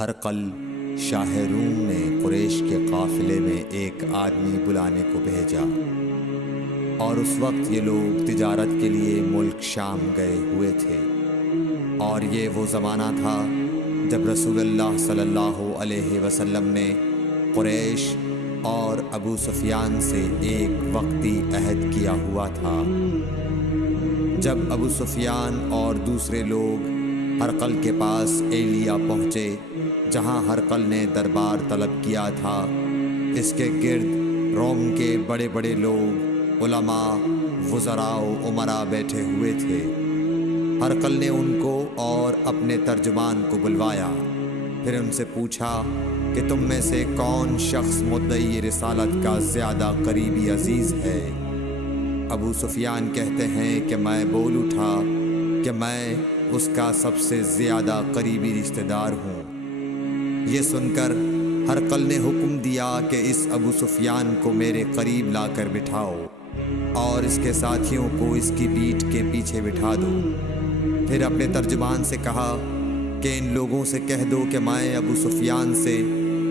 ہرقل شاہ روم نے قریش کے قافلے میں ایک آدمی بلانے کو بھیجا، اور اس وقت یہ لوگ تجارت کے لیے ملک شام گئے ہوئے تھے، اور یہ وہ زمانہ تھا جب رسول اللہ صلی اللہ علیہ وسلم نے قریش اور ابو سفیان سے ایک وقتی عہد کیا ہوا تھا۔ جب ابو سفیان اور دوسرے لوگ ہرقل کے پاس ایلیا پہنچے جہاں ہرقل نے دربار طلب کیا تھا، اس کے گرد روم کے بڑے بڑے لوگ، علماء، وزراء و امراء بیٹھے ہوئے تھے۔ ہرقل نے ان کو اور اپنے ترجمان کو بلوایا، پھر ان سے پوچھا کہ تم میں سے کون شخص مدعی رسالت کا زیادہ قریبی عزیز ہے؟ ابو سفیان کہتے ہیں کہ میں بول اٹھا کہ میں اس کا سب سے زیادہ قریبی رشتہ دار ہوں۔ یہ سن کر ہرقل نے حکم دیا کہ اس ابو سفیان کو میرے قریب لا کر بٹھاؤ اور اس کے ساتھیوں کو اس کی پیٹھ کے پیچھے بٹھا دو۔ پھر اپنے ترجمان سے کہا کہ ان لوگوں سے کہہ دو کہ میں ابو سفیان سے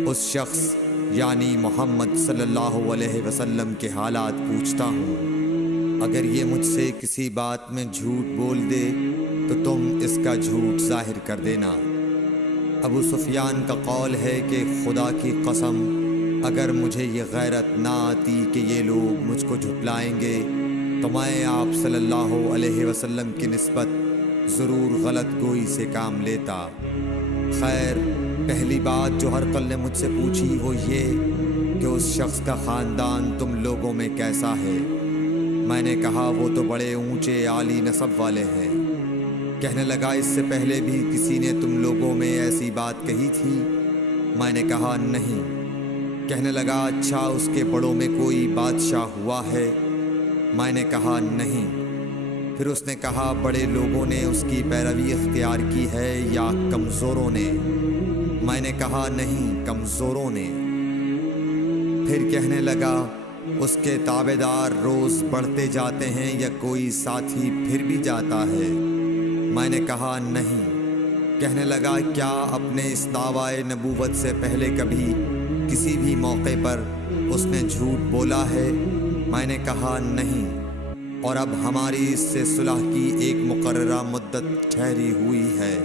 اس شخص یعنی محمد صلی اللہ علیہ وسلم کے حالات پوچھتا ہوں۔ اگر یہ مجھ سے کسی بات میں جھوٹ بول دے تو تم اس کا جھوٹ ظاہر کر دینا۔ ابو سفیان کا قول ہے کہ خدا کی قسم اگر مجھے یہ غیرت نہ آتی کہ یہ لوگ مجھ کو جھٹلائیں گے تو میں آپ صلی اللہ علیہ وسلم کی نسبت ضرور غلط گوئی سے کام لیتا۔ خیر، پہلی بات جو ہرقل نے مجھ سے پوچھی وہ یہ کہ اس شخص کا خاندان تم لوگوں میں کیسا ہے؟ میں نے کہا وہ تو بڑے اونچے عالی نسب والے ہیں۔ کہنے لگا اس سے پہلے بھی کسی نے تم لوگوں میں ایسی بات کہی تھی؟ میں نے کہا نہیں۔ کہنے لگا اچھا اس کے بڑوں میں کوئی بادشاہ ہوا ہے؟ میں نے کہا نہیں۔ پھر اس نے کہا بڑے لوگوں نے اس کی پیروی اختیار کی ہے یا کمزوروں نے؟ میں نے کہا نہیں، کمزوروں نے۔ پھر کہنے لگا اس کے تابعدار روز بڑھتے جاتے ہیں یا کوئی ساتھی پھر بھی جاتا ہے؟ میں نے کہا نہیں۔ کہنے لگا کیا اپنے اس دعویٰ نبوت سے پہلے کبھی کسی بھی موقع پر اس نے جھوٹ بولا ہے؟ میں نے کہا نہیں، اور اب ہماری اس سے صلح کی ایک مقررہ مدت ٹھہری ہوئی ہے۔